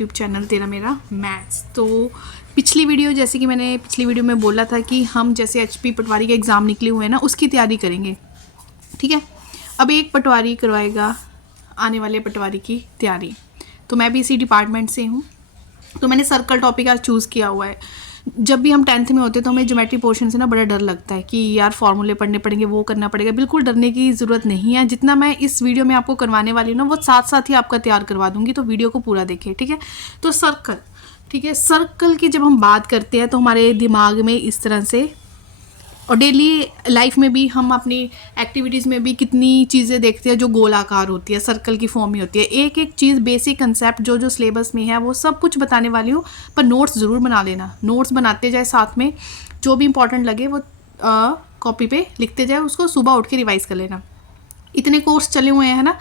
YouTube channel तेरा मेरा maths. तो पिछली वीडियो, जैसे कि मैंने पिछली वीडियो में बोला था कि हम जैसे HP पटवारी के एग्ज़ाम निकले हुए हैं ना, उसकी तैयारी करेंगे। ठीक है, अब एक पटवारी करवाएगा आने वाले पटवारी की तैयारी। तो मैं भी इसी डिपार्टमेंट से हूँ, तो मैंने सर्कल टॉपिक आज चूज़ किया हुआ है। जब भी हम 10th में होते हैं तो हमें ज्योमेट्री पोर्शन से ना बड़ा डर लगता है कि यार फॉर्मूले पढ़ने पड़ेंगे, वो करना पड़ेगा। बिल्कुल डरने की ज़रूरत नहीं है। जितना मैं इस वीडियो में आपको करवाने वाली हूँ ना, वो साथ साथ ही आपका तैयार करवा दूंगी, तो वीडियो को पूरा देखें। ठीक है, तो सर्कल, ठीक है, सर्कल की जब हम बात करते हैं तो हमारे दिमाग में इस तरह से, और डेली लाइफ में भी हम अपनी एक्टिविटीज़ में भी कितनी चीज़ें देखते हैं जो गोलाकार होती है, सर्कल की फॉर्म में होती है। एक एक चीज़, बेसिक कंसेप्ट जो जो सिलेबस में है वो सब कुछ बताने वाली हूँ, पर नोट्स ज़रूर बना लेना। नोट्स बनाते जाए, साथ में जो भी इंपॉर्टेंट लगे वो कॉपी पे लिखते जाए, उसको सुबह उठ के रिवाइज़ कर लेना। इतने कोर्स चले हुए हैं ना,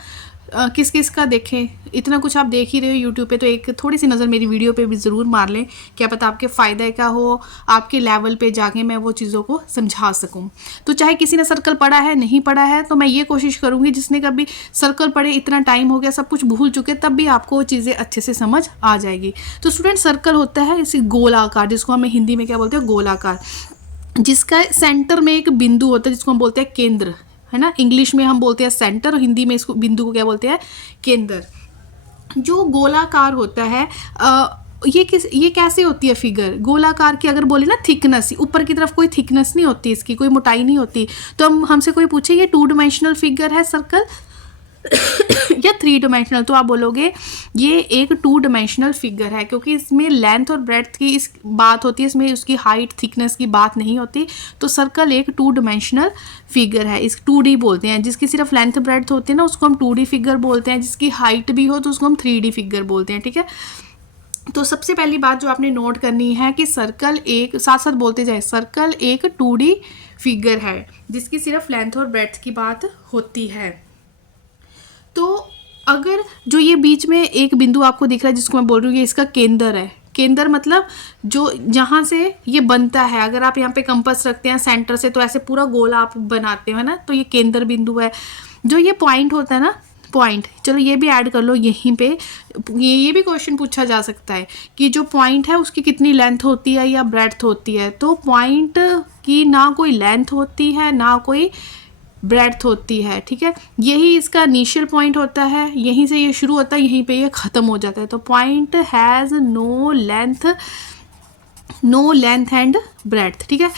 किस किस का देखें, इतना कुछ आप देख ही रहे हो यूट्यूब पे, तो एक थोड़ी सी नज़र मेरी वीडियो पे भी ज़रूर मार लें। क्या पता आपके फ़ायदे का हो, आपके लेवल पे जाके मैं वो चीज़ों को समझा सकूं। तो चाहे किसी ने सर्कल पढ़ा है, नहीं पढ़ा है, तो मैं ये कोशिश करूँगी जिसने कभी सर्कल पढ़े, इतना टाइम हो गया, सब कुछ भूल चुके, तब भी आपको वो चीज़ें अच्छे से समझ आ जाएगी। तो स्टूडेंट, सर्कल होता है इसी गोलाकार, जिसको हमें हिंदी में क्या बोलते हैं, गोलाकार, जिसका सेंटर में एक बिंदु होता है जिसको हम बोलते हैं केंद्र, है ना। इंग्लिश में हम बोलते हैं सेंटर, और हिंदी में इसको बिंदु को क्या बोलते हैं, केंद्र। जो गोलाकार होता है, ये कैसे होती है फिगर गोलाकार की? अगर बोले ना थिकनेस, ऊपर की तरफ कोई थिकनेस नहीं होती, इसकी कोई मोटाई नहीं होती। तो हम हमसे कोई पूछे ये 2 डायमेंशनल फिगर है सर्कल या 3 डायमेंशनल, तो आप बोलोगे ये एक 2 डायमेंशनल फिगर है, क्योंकि इसमें लेंथ और ब्रेड्थ की इस बात होती है, इसमें उसकी हाइट थिकनेस की बात नहीं होती। तो सर्कल एक 2 डायमेंशनल फिगर है, इस 2D बोलते हैं। जिसकी सिर्फ लेंथ ब्रेड्थ होती है ना, उसको हम 2D फिगर बोलते हैं। जिसकी हाइट भी हो तो उसको हम 3D फिगर बोलते हैं। ठीक है, तो सबसे पहली बात जो आपने नोट करनी है कि सर्कल एक, साथ साथ बोलते जाए, सर्कल एक 2D फिगर है जिसकी सिर्फ लेंथ और ब्रेड्थ की बात होती है। तो अगर जो ये बीच में एक बिंदु आपको दिख रहा है जिसको मैं बोल रही हूँ, ये इसका केंद्र है। केंद्र मतलब जो जहाँ से ये बनता है, अगर आप यहाँ पे कंपास रखते हैं सेंटर से, तो ऐसे पूरा गोला आप बनाते हो ना, तो ये केंद्र बिंदु है। जो ये पॉइंट होता है ना, पॉइंट, चलो ये भी ऐड कर लो यहीं पे। ये भी क्वेश्चन पूछा जा सकता है कि जो पॉइंट है उसकी कितनी लेंथ होती है या ब्रेड्थ होती है। तो पॉइंट की ना कोई लेंथ होती है ना कोई ब्रेड्थ होती है। ठीक है, यही इसका इनिशियल पॉइंट होता है, यहीं से ये शुरू होता है, यहीं पे ये ख़त्म हो जाता है। तो point has no length and breadth. ठीक है,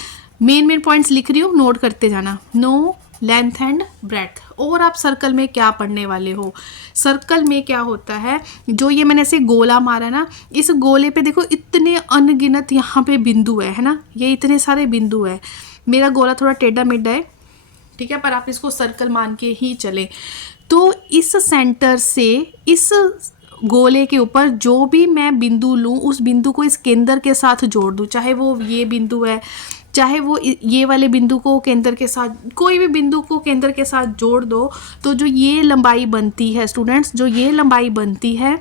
मेन पॉइंट्स लिख रही हूँ, नोट करते जाना। No length and breadth. और आप सर्कल में क्या पढ़ने वाले हो, सर्कल में क्या होता है, जो ये मैंने ऐसे गोला मारा ना, इस गोले पे देखो इतने अनगिनत यहाँ पे बिंदु है ना, ये इतने सारे बिंदु है। मेरा गोला थोड़ा टेढ़ा मेढ़ा है, ठीक है, पर आप इसको सर्कल मान के ही चले। तो इस सेंटर से इस गोले के ऊपर जो भी मैं बिंदु लूँ, उस बिंदु को इस केंद्र के साथ जोड़ दूँ, चाहे वो ये बिंदु है, चाहे वो ये वाले बिंदु को केंद्र के साथ, कोई भी बिंदु को केंद्र के साथ जोड़ दो, तो जो ये लंबाई बनती है स्टूडेंट्स, जो ये लंबाई बनती है,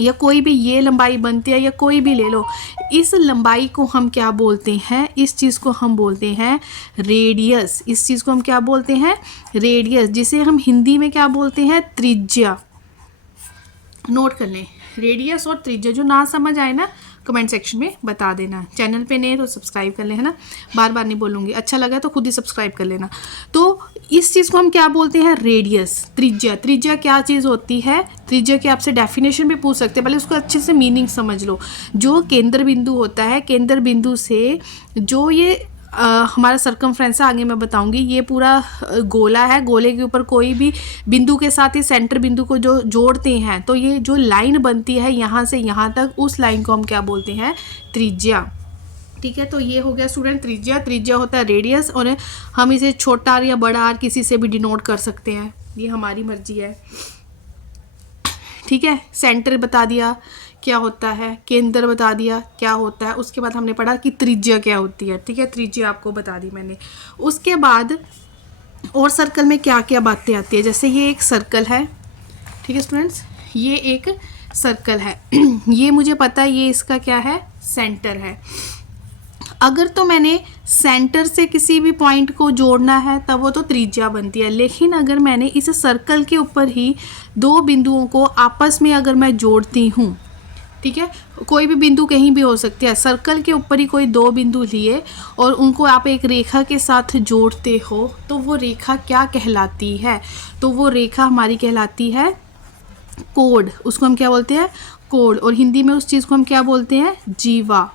या कोई भी ये लंबाई बनती है, या कोई भी ले लो, इस लंबाई को हम क्या बोलते हैं, इस चीज़ को हम बोलते हैं रेडियस। इस चीज़ को हम क्या बोलते हैं, रेडियस, जिसे हम हिंदी में क्या बोलते हैं, त्रिज्या। नोट कर लें, रेडियस और त्रिज्या। जो ना समझ आए ना, कमेंट सेक्शन में बता देना। चैनल पे नए तो सब्सक्राइब कर ले, है ना, बार बार नहीं बोलूँगी, अच्छा लगा तो खुद ही सब्सक्राइब कर लेना। तो इस चीज़ को हम क्या बोलते हैं, रेडियस, त्रिज्या। त्रिज्या क्या चीज़ होती है, त्रिज्या की आपसे डेफिनेशन भी पूछ सकते हैं, पहले उसको अच्छे से मीनिंग समझ लो। जो केंद्र बिंदु होता है, केंद्र बिंदु से जो ये हमारा सर्कमफ्रेंस है, आगे मैं बताऊंगी, ये पूरा गोला है, गोले के ऊपर कोई भी बिंदु के साथ ही सेंटर बिंदु को जो जोड़ते हैं, तो ये जो लाइन बनती है यहाँ से यहाँ तक, उस लाइन को हम क्या बोलते हैं, त्रिज्या। ठीक है, तो ये हो गया स्टूडेंट त्रिज्या। त्रिज्या होता है रेडियस, और हम इसे छोटा या बड़ा आर किसी से भी डिनोट कर सकते हैं, ये हमारी मर्जी है। ठीक है, सेंटर बता दिया क्या होता है, केंद्र बता दिया क्या होता है, उसके बाद हमने पढ़ा कि त्रिज्या क्या होती है। ठीक है, त्रिज्या आपको बता दी मैंने। उसके बाद और सर्कल में क्या क्या बातें आती है, जैसे ये एक सर्कल है, ठीक है स्टूडेंट्स, ये एक सर्कल है ये मुझे पता है ये इसका क्या है, सेंटर है। अगर तो मैंने सेंटर से किसी भी पॉइंट को जोड़ना है तब वो तो त्रिज्या बनती है, लेकिन अगर मैंने इस सर्कल के ऊपर ही दो बिंदुओं को आपस में अगर मैं जोड़ती हूँ ठीक है, कोई भी बिंदु कहीं भी हो सकती है। सर्कल के ऊपर ही कोई दो बिंदु लिए और उनको आप एक रेखा के साथ जोड़ते हो तो वो रेखा क्या कहलाती है? तो वो रेखा हमारी कहलाती है कोड। उसको हम क्या बोलते हैं? कोड। और हिंदी में उस चीज़ को हम क्या बोलते हैं? जीवा।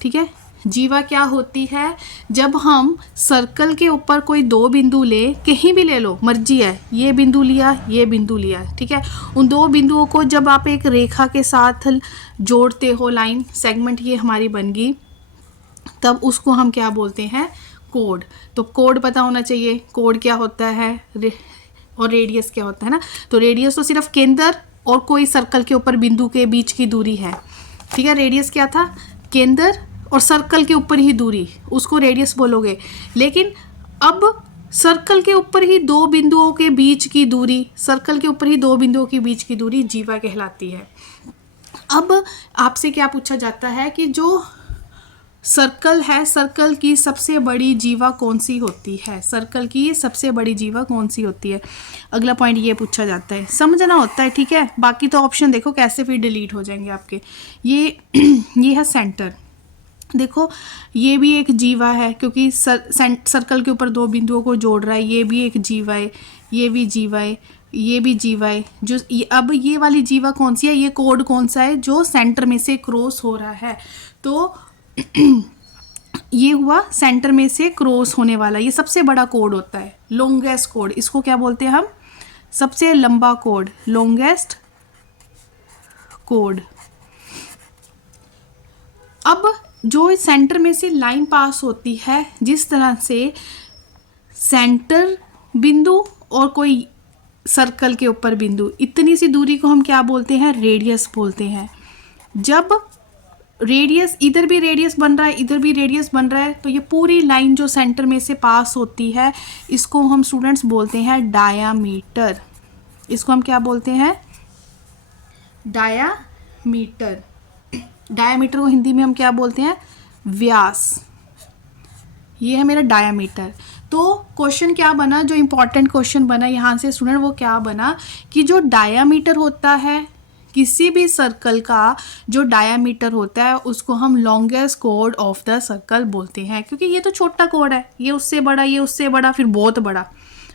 ठीक है, जीवा क्या होती है? जब हम सर्कल के ऊपर कोई दो बिंदु ले, कहीं भी ले लो, मर्जी है, ये बिंदु लिया, ये बिंदु लिया, ठीक है, उन दो बिंदुओं को जब आप एक रेखा के साथ जोड़ते हो, लाइन सेगमेंट ये हमारी बन गई, तब उसको हम क्या बोलते हैं? कोड। तो कोड पता होना चाहिए, कोड क्या होता है और रेडियस क्या होता है ना। तो रेडियस तो सिर्फ केंद्र और कोई सर्कल के ऊपर बिंदु के बीच की दूरी है, ठीक है। रेडियस क्या था? केंद्र और सर्कल के ऊपर ही दूरी, उसको रेडियस बोलोगे। लेकिन अब सर्कल के ऊपर ही दो बिंदुओं के बीच की दूरी, सर्कल के ऊपर ही दो बिंदुओं के बीच की दूरी जीवा कहलाती है। अब आपसे क्या पूछा जाता है कि जो सर्कल है, सर्कल की सबसे बड़ी जीवा कौन सी होती है? सर्कल की सबसे बड़ी जीवा कौन सी होती है? अगला पॉइंट ये पूछा जाता है, समझना होता है, ठीक है। बाकी तो ऑप्शन देखो कैसे फिर डिलीट हो जाएंगे आपके। ये है सेंटर। देखो ये भी एक जीवा है क्योंकि सर्कल के ऊपर दो बिंदुओं को जोड़ रहा है, ये भी एक जीवा है, ये भी जीवा है, ये भी जीवा है। जो अब ये वाली जीवा कौन सी है? ये कोड कौन सा है? जो सेंटर में से क्रॉस हो रहा है। तो ये हुआ सेंटर में से क्रॉस होने वाला, ये सबसे बड़ा कोड होता है, लॉन्गेस्ट कोड। इसको क्या बोलते हैं हम? सबसे लंबा कोड, लॉन्गेस्ट कोड। अब जो सेंटर में से लाइन पास होती है, जिस तरह से सेंटर बिंदु और कोई सर्कल के ऊपर बिंदु, इतनी सी दूरी को हम क्या बोलते हैं? रेडियस बोलते हैं। जब रेडियस, इधर भी रेडियस बन रहा है, इधर भी रेडियस बन रहा है, तो ये पूरी लाइन जो सेंटर में से पास होती है, इसको हम स्टूडेंट्स बोलते हैं डायामीटर। इसको हम क्या बोलते हैं? डायामीटर। डायामीटर को हिंदी में हम क्या बोलते हैं? व्यास। ये है मेरा डायामीटर। तो क्वेश्चन क्या बना, जो इम्पोर्टेंट क्वेश्चन बना यहाँ से स्टूडेंट, वो क्या बना कि जो डायामीटर होता है किसी भी सर्कल का, जो डायामीटर होता है उसको हम longest code of the circle बोलते हैं। क्योंकि ये तो छोटा कोड है, ये उससे बड़ा, ये उससे बड़ा, फिर बहुत बड़ा,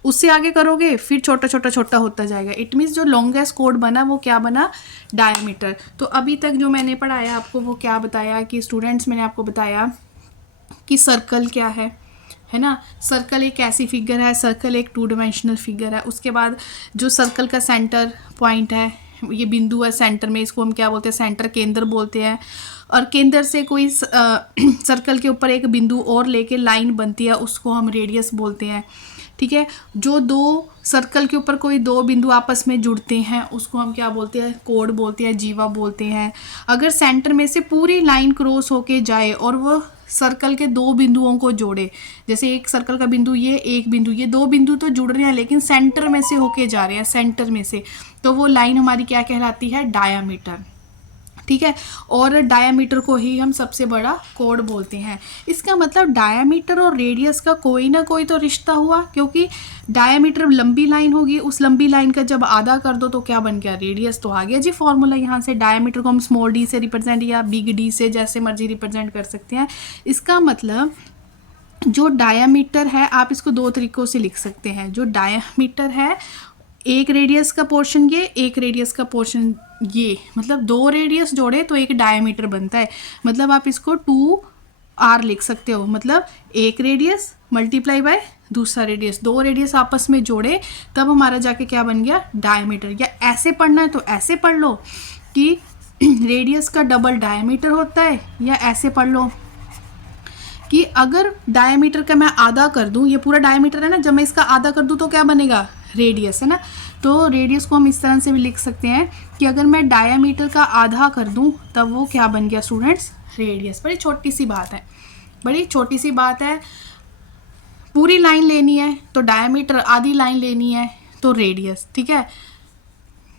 उससे आगे करोगे फिर छोटा छोटा छोटा होता जाएगा। इट मीन्स जो लॉन्गेस्ट कोड बना वो क्या बना? डायामीटर। तो अभी तक जो मैंने पढ़ाया आपको वो क्या बताया कि स्टूडेंट्स, मैंने आपको बताया कि सर्कल क्या है ना। सर्कल एक ऐसी फिगर है, सर्कल एक 2 डायमेंशनल फिगर है। उसके बाद जो सर्कल का सेंटर पॉइंट है, ये बिंदु है सेंटर में, इसको हम क्या बोलते हैं? सेंटर, केंद्र बोलते हैं। और केंद्र से कोई सर्कल के ऊपर एक बिंदु और लेके लाइन बनती है, उसको हम रेडियस बोलते हैं, ठीक है। जो दो सर्कल के ऊपर कोई दो बिंदु आपस में जुड़ते हैं उसको हम क्या बोलते हैं? कोड बोलते हैं, जीवा बोलते हैं। अगर सेंटर में से पूरी लाइन क्रॉस होके जाए और वो सर्कल के दो बिंदुओं को जोड़े, जैसे एक सर्कल का बिंदु ये, एक बिंदु ये, दो बिंदु तो जुड़ रहे हैं लेकिन सेंटर में से होके जा रहे हैं, सेंटर में से, तो वो लाइन हमारी क्या कहलाती है? डायामीटर, ठीक है। और डायामीटर को ही हम सबसे बड़ा कोड बोलते हैं। इसका मतलब डायामीटर और रेडियस का कोई ना कोई तो रिश्ता हुआ, क्योंकि डायामीटर लंबी लाइन होगी, उस लंबी लाइन का जब आधा कर दो तो क्या बन गया? रेडियस। तो आ गया जी फॉर्मूला यहाँ से। डायामीटर को हम स्मॉल डी से रिप्रेजेंट या बिग डी से, जैसे मर्जी रिप्रेजेंट कर सकते हैं। इसका मतलब जो डायामीटर है, आप इसको दो तरीक़ों से लिख सकते हैं। जो डायामीटर है, एक रेडियस का पोर्शन ये, एक रेडियस का पोर्शन ये, मतलब दो रेडियस जोड़े तो एक डायामीटर बनता है। मतलब आप इसको 2r लिख सकते हो, मतलब एक रेडियस मल्टीप्लाई बाय दूसरा रेडियस, दो रेडियस आपस में जोड़े तब हमारा जाके क्या बन गया? डायामीटर। या ऐसे पढ़ना है तो ऐसे पढ़ लो कि रेडियस का डबल डायामीटर होता है, या ऐसे पढ़ लो कि अगर डायामीटर का मैं आधा कर दूं, ये पूरा डायामीटर है ना, जब मैं इसका आधा कर दूं तो क्या बनेगा? रेडियस, है ना। तो रेडियस को हम इस तरह से भी लिख सकते हैं कि अगर मैं डायामीटर का आधा कर दूं तब वो क्या बन गया स्टूडेंट्स? रेडियस। बड़ी छोटी सी बात है, बड़ी छोटी सी बात है। पूरी लाइन लेनी है तो डायामीटर, आधी लाइन लेनी है तो रेडियस, ठीक है।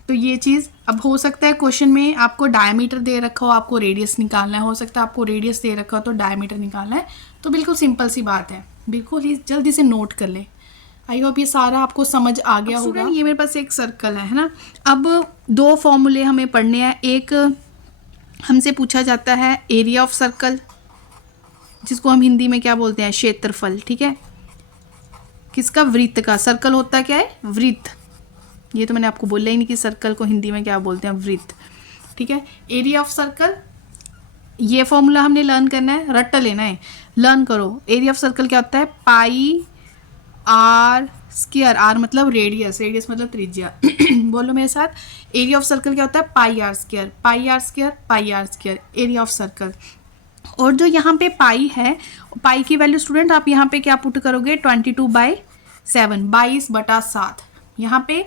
तो ये चीज़ अब हो सकता है क्वेश्चन में आपको डायामीटर दे रखा हो, आपको रेडियस निकालना है, हो सकता है आपको रेडियस दे रखा हो तो डायामीटर निकालना है। तो बिल्कुल सिंपल सी बात है, बिल्कुल ही जल्दी से नोट कर ले। आई होप ये सारा आपको समझ आ गया होगा। ये मेरे पास एक सर्कल है ना। अब दो फॉर्मूले हमें पढ़ने हैं। एक हमसे पूछा जाता है एरिया ऑफ सर्कल, जिसको हम हिंदी में क्या बोलते हैं, क्षेत्रफल। ठीक है, किसका, वृत्त का। सर्कल होता क्या है, वृत्त। ये तो मैंने आपको बोला ही नहीं कि सर्कल को हिंदी में क्या बोलते हैं, वृत्त। ठीक है, एरिया ऑफ सर्कल, ये फॉर्मूला हमने लर्न करना है, रट्टा लेना है, लर्न करो। एरिया ऑफ सर्कल क्या होता है, पाई आर स्क्वायर, आर मतलब रेडियस, रेडियस मतलब त्रिज्या। बोलो मेरे साथ, एरिया ऑफ सर्कल क्या होता है, pi R square, pi R square, pi R square, area of circle. और जो यहाँ पे पाई है, पाई की वैल्यू स्टूडेंट आप यहाँ पे क्या पुट करोगे, 22/7, 22/7। यहाँ पे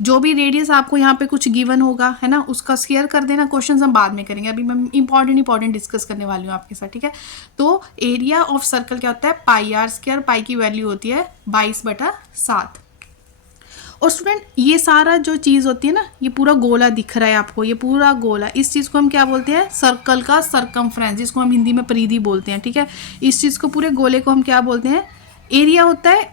जो भी रेडियस आपको यहाँ पे कुछ गिवन होगा, है ना, उसका स्क्वायर कर देना। क्वेश्चन हम बाद में करेंगे, अभी मैं इंपॉर्टेंट डिस्कस करने वाली हूँ आपके साथ। ठीक है, तो एरिया ऑफ सर्कल क्या होता है, पाई आर स्क्वायर, पाई की वैल्यू होती है 22/7। और स्टूडेंट ये सारा जो चीज़ होती है ना, ये पूरा गोला दिख रहा है आपको, ये पूरा गोला, इस चीज़ को हम क्या बोलते हैं, सर्कल का सरकमफ्रेंस, जिसको हम हिंदी में परिधि बोलते हैं। ठीक है, इस चीज़ को, पूरे गोले को हम क्या बोलते हैं, एरिया होता है।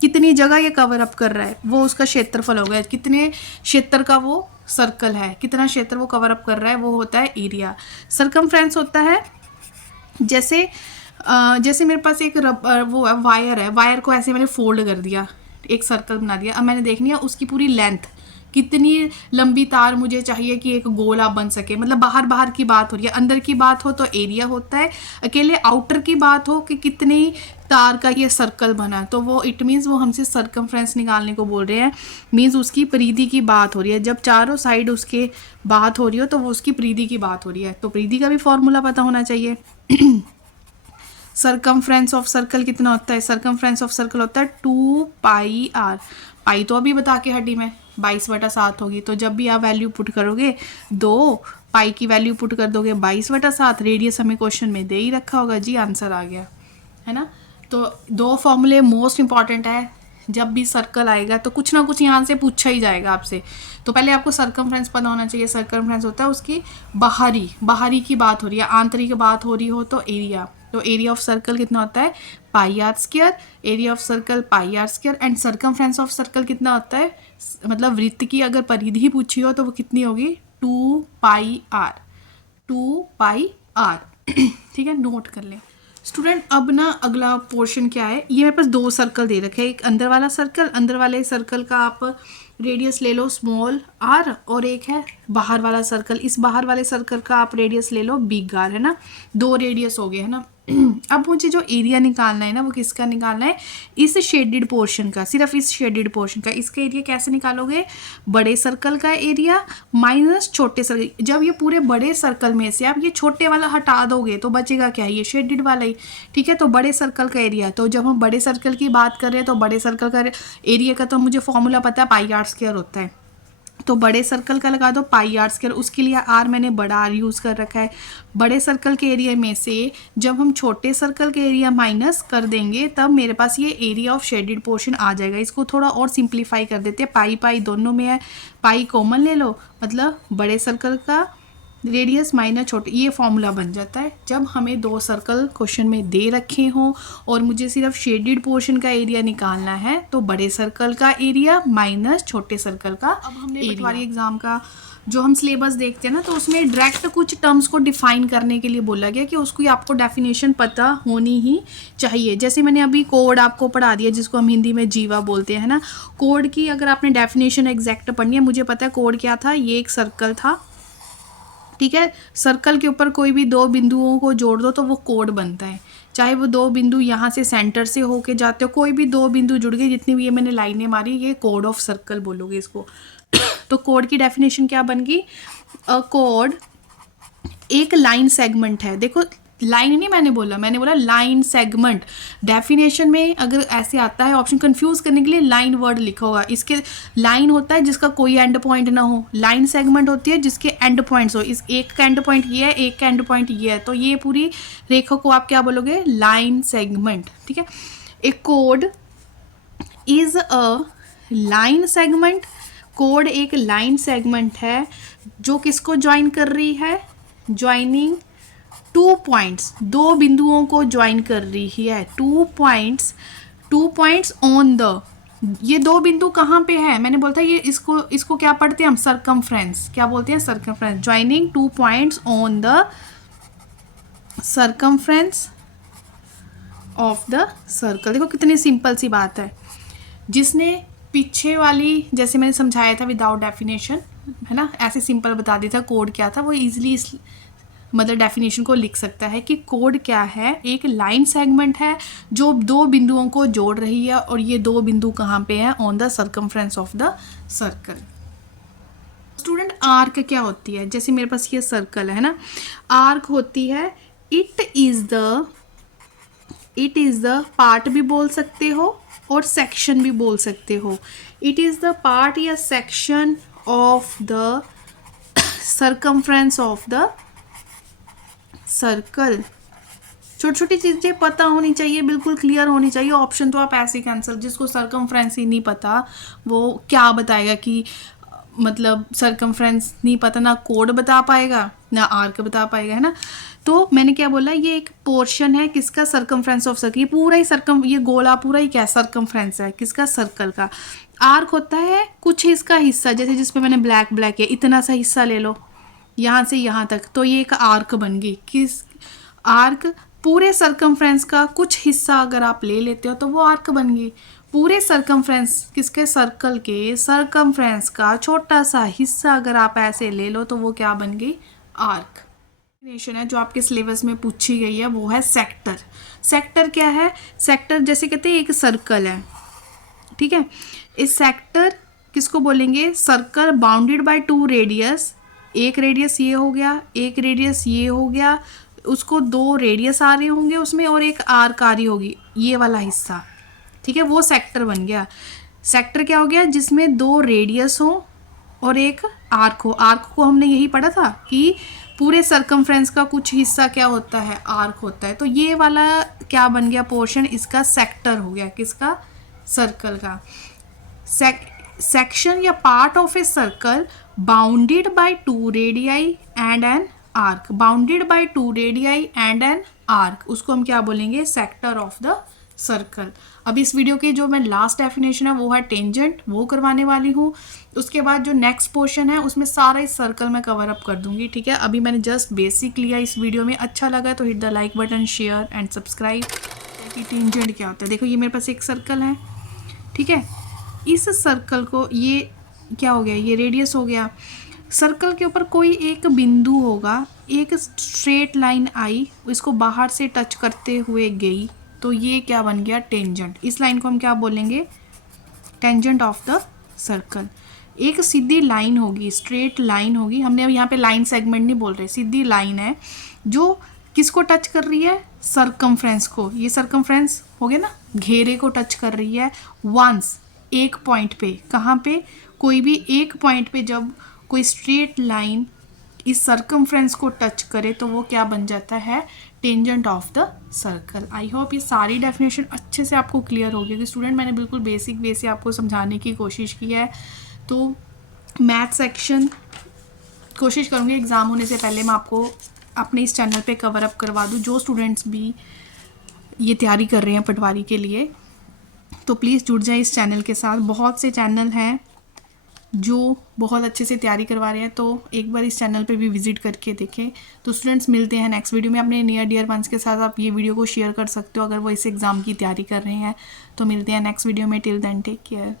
कितनी जगह ये कवर अप कर रहा है वो उसका क्षेत्रफल हो गया, कितने क्षेत्र का वो सर्कल है, कितना क्षेत्र वो कवर अप कर रहा है, वो होता है एरिया। सरकमफ्रेंस होता है जैसे जैसे मेरे पास एक वो वायर है, वायर को ऐसे मैंने फोल्ड कर दिया, एक सर्कल बना दिया। अब मैंने देखनी है उसकी पूरी लेंथ, कितनी लंबी तार मुझे चाहिए कि एक गोला बन सके। मतलब बाहर बाहर की बात हो रही है, अंदर की बात हो तो एरिया होता है, अकेले आउटर की बात हो कि कितनी तार का ये सर्कल बना, तो वो इट मीन्स वो हमसे सरकमफ्रेंस निकालने को बोल रहे हैं। मीन्स उसकी परिधि की बात हो रही है, जब चारों साइड उसके बात हो रही हो तो वो उसकी परिधि की बात हो रही है। तो परिधि का भी फॉर्मूला पता होना चाहिए। सरकमफ्रेंस ऑफ सर्कल कितना होता है, सरकमफ्रेंस ऑफ सर्कल होता है 2πr। पाई तो अभी बता के हड्डी में 22/7 होगी, तो जब भी आप वैल्यू पुट करोगे, 2 पाई की वैल्यू पुट कर दोगे 22/7, रेडियस हमें क्वेश्चन में दे ही रखा होगा जी, आंसर आ गया, है ना। तो 2 फॉर्मूले मोस्ट इंपॉर्टेंट है, जब भी सर्कल आएगा तो कुछ ना कुछ यहाँ से पूछा ही जाएगा आपसे। तो पहले आपको सरकमफ्रेंस पता होना चाहिए। सरकमफ्रेंस होता है उसकी बाहरी की बात हो रही है, आंतरिक बात हो रही हो तो एरिया। तो एरिया ऑफ सर्कल कितना होता है, pi R square, area of circle pi R square. And circumference of circle कितना होता है, मतलब वृत्त की अगर परिधि पूछी हो तो वो कितनी होगी, 2πr, 2πr। ठीक है, नोट कर लें स्टूडेंट। अब ना अगला पोर्शन क्या है, ये मेरे पास 2 सर्कल दे रखे हैं, एक अंदर वाला सर्कल, अंदर वाले सर्कल का आप रेडियस ले लो स्मॉल r, और एक है बाहर वाला सर्कल, इस बाहर वाले सर्कल का आप रेडियस ले लो बिग r, है ना। 2 रेडियस हो गए, है ना। अब मुझे जो एरिया निकालना है ना, वो किसका निकालना है, इस शेडेड पोर्शन का, सिर्फ इस शेडेड पोर्शन का। इसका एरिया कैसे निकालोगे, बड़े सर्कल का एरिया माइनस छोटे सर्कल। जब ये पूरे बड़े सर्कल में से आप ये छोटे वाला हटा दोगे तो बचेगा क्या, ये शेडेड वाला ही। ठीक है, तो बड़े सर्कल का एरिया, तो जब हम बड़े सर्कल की बात कर रहे हैं तो बड़े सर्कल का एरिया का तो मुझे फॉर्मूला पता है, पाई आर स्क्वायर होता है। तो बड़े सर्कल का लगा दो पाई आर स्क्वायर, उसके लिए आर मैंने बड़ा आर यूज़ कर रखा है। बड़े सर्कल के एरिया में से जब हम छोटे सर्कल के एरिया माइनस कर देंगे तब मेरे पास ये एरिया ऑफ शेडेड पोर्शन आ जाएगा। इसको थोड़ा और सिंप्लीफाई कर देते हैं, पाई पाई दोनों में है, पाई कॉमन ले लो, मतलब बड़े सर्कल का रेडियस माइनस छोटे, ये फॉर्मूला बन जाता है। जब हमें 2 सर्कल क्वेश्चन में दे रखे हों और मुझे सिर्फ शेडेड पोर्शन का एरिया निकालना है, तो बड़े सर्कल का एरिया माइनस छोटे सर्कल का। अब हमने पटवारी एग्जाम का जो हम सिलेबस देखते हैं ना, तो उसमें डायरेक्ट कुछ टर्म्स को डिफाइन करने के लिए बोला गया कि उसकी आपको डेफिनेशन पता होनी ही चाहिए। जैसे मैंने अभी कोड आपको पढ़ा दिया, जिसको हम हिंदी में जीवा बोलते हैं ना। कोड की अगर आपने डेफिनेशन एग्जैक्ट पढ़नी है, मुझे पता है कोड क्या था, ये एक सर्कल था। ठीक है, सर्कल के ऊपर कोई भी 2 बिंदुओं को जोड़ दो तो वो कोड बनता है। चाहे वो 2 बिंदु यहाँ से सेंटर से होके जाते हो, कोई भी 2 बिंदु जुड़ गए, जितनी भी ये मैंने लाइनें मारी, ये कोड ऑफ सर्कल बोलोगे इसको। तो कोड की डेफिनेशन क्या बन गई, कोड एक लाइन सेगमेंट है। देखो लाइन नहीं मैंने बोला लाइन सेगमेंट। डेफिनेशन में अगर ऐसे आता है ऑप्शन, कंफ्यूज करने के लिए लाइन वर्ड लिखा होगा। इसके लाइन होता है जिसका कोई एंड पॉइंट ना हो, लाइन सेगमेंट होती है जिसके एंड पॉइंट्स हो। इस एक का एंड पॉइंट ये है, एक का एंड पॉइंट ये है, तो ये पूरी रेखा को आप क्या बोलोगे, लाइन सेगमेंट। ठीक है, ए कोड इज अ लाइन सेगमेंट। कोड एक लाइन सेगमेंट है जो किसको ज्वाइन कर रही है, ज्वाइनिंग 2 पॉइंट्स, 2 बिंदुओं को ज्वाइन कर रही है। 2 पॉइंट्स ऑन द ये दो बिंदु कहाँ पे है, मैंने बोला था ये इसको क्या पढ़ते हैं हम, सर्कमफ्रेंस, क्या बोलते हैं, circumference, joining 2 points on the circumference of the circle. देखो कितनी सिंपल सी बात है। जिसने पीछे वाली, जैसे मैंने समझाया था विदाउट डेफिनेशन, है ना, ऐसे सिंपल बता दिया था कोड क्या था, वो इजीली इस मतलब डेफिनेशन को लिख सकता है कि कोड क्या है। एक लाइन सेगमेंट है जो दो बिंदुओं को जोड़ रही है, और ये दो बिंदु कहाँ पे हैं, on the circumference of the circle. Student arc क्या होती है, जैसे मेरे पास ये सर्कल है ना, आर्क होती है इट इज द पार्ट भी बोल सकते हो और सेक्शन भी बोल सकते हो। इट इज़ द पार्ट या section of the circumference of the circle. छोटी छोटी चीज़ें पता होनी चाहिए, बिल्कुल क्लियर होनी चाहिए। ऑप्शन तो आप ऐसे कैंसिल, जिसको सर्कमफ्रेंस ही नहीं पता वो क्या बताएगा कि मतलब सर्कमफ्रेंस नहीं पता, ना कोड बता पाएगा ना आर्क बता पाएगा, है ना। तो मैंने क्या बोला, ये एक पोर्शन है किसका, सर्कमफ्रेंस ऑफ सर्कल। ये पूरा ही ये गोला पूरा ही क्या सर्कमफ्रेंस है किसका, सर्कल का। आर्क होता है कुछ इसका हिस्सा, जैसे जिसपे मैंने ब्लैक है, इतना सा हिस्सा ले लो यहाँ से यहाँ तक, तो ये एक आर्क बन गई। किस आर्क, पूरे सर्कमफ्रेंस का कुछ हिस्सा अगर आप ले लेते हो तो वो आर्क बन गई। पूरे सर्कमफ्रेंस किसके, सर्कल के सर्कमफ्रेंस का छोटा सा हिस्सा अगर आप ऐसे ले लो तो वो क्या बन गई, आर्क। डेफिनेशन है जो आपके सिलेबस में पूछी गई है वो है सेक्टर। सेक्टर क्या है, सेक्टर जैसे कहते हैं एक सर्कल है, ठीक है। इस सेक्टर किसको बोलेंगे, सर्कल बाउंडेड बाय 2 रेडियस। एक रेडियस ये हो गया, एक रेडियस ये हो गया, उसको 2 रेडियस आ रहे होंगे उसमें और एक आर्क आ रही होगी, ये वाला हिस्सा, ठीक है, वो सेक्टर बन गया। सेक्टर क्या हो गया, जिसमें 2 रेडियस हो और एक आर्क हो। आर्क को हमने यही पढ़ा था कि पूरे सर्कमफ्रेंस का कुछ हिस्सा क्या होता है, आर्क होता है। तो ये वाला क्या बन गया पोर्शन, इसका सेक्टर हो गया, किसका, सर्कल का। सेक्शन या part of a circle bounded by 2 radii and an arc. Bounded by 2 radii and an arc, उसको हम क्या बोलेंगे, सेक्टर ऑफ द सर्कल। अब इस वीडियो के जो मैं लास्ट डेफिनेशन है वो है टेंजेंट, वो करवाने वाली हूँ। उसके बाद जो नेक्स्ट पोर्शन है उसमें सारा इस सर्कल में कवर अप कर दूंगी, ठीक है। अभी मैंने जस्ट बेसिक लिया इस वीडियो में। अच्छा लगा तो hit the like button, share and subscribe. कि टेंजेंट क्या होता है, देखो ये मेरे पास एक सर्कल है, ठीक है। इस सर्कल को, ये क्या हो गया, ये रेडियस हो गया। सर्कल के ऊपर कोई एक बिंदु होगा, एक स्ट्रेट लाइन आई, इसको बाहर से टच करते हुए गई, तो ये क्या बन गया, टेंजेंट। इस लाइन को हम क्या बोलेंगे, टेंजेंट ऑफ द सर्कल। एक सीधी लाइन होगी, स्ट्रेट लाइन होगी, हमने अब यहाँ पे लाइन सेगमेंट नहीं बोल रहे, सीधी लाइन है जो किसको टच कर रही है, सर्कमफ्रेंस को। ये सर्कमफ्रेंस हो गया ना, घेरे को टच कर रही है वंस, एक पॉइंट पे। कहाँ पे, कोई भी एक पॉइंट पे जब कोई स्ट्रेट लाइन इस सर्कमफ्रेंस को टच करे तो वो क्या बन जाता है, tangent of the circle. I hope ये सारी डेफिनेशन अच्छे से आपको क्लियर हो गई कि स्टूडेंट मैंने बिल्कुल बेसिक वे से आपको समझाने की कोशिश की है। तो मैथ सेक्शन कोशिश करूँगी एग्ज़ाम होने से पहले मैं आपको अपने इस चैनल पे कवर अप करवा दूँ, जो स्टूडेंट्स भी ये तैयारी कर रहे हैं पटवारी के लिए। तो प्लीज़ जुड़ जाए इस चैनल के साथ। बहुत से चैनल हैं जो बहुत अच्छे से तैयारी करवा रहे हैं, तो एक बार इस चैनल पे भी विजिट करके देखें। तो स्टूडेंट्स मिलते हैं नेक्स्ट वीडियो में। अपने नियर डियर वंस के साथ आप ये वीडियो को शेयर कर सकते हो अगर वो इस एग्ज़ाम की तैयारी कर रहे हैं। तो मिलते हैं नेक्स्ट वीडियो में, टिल देन टेक केयर।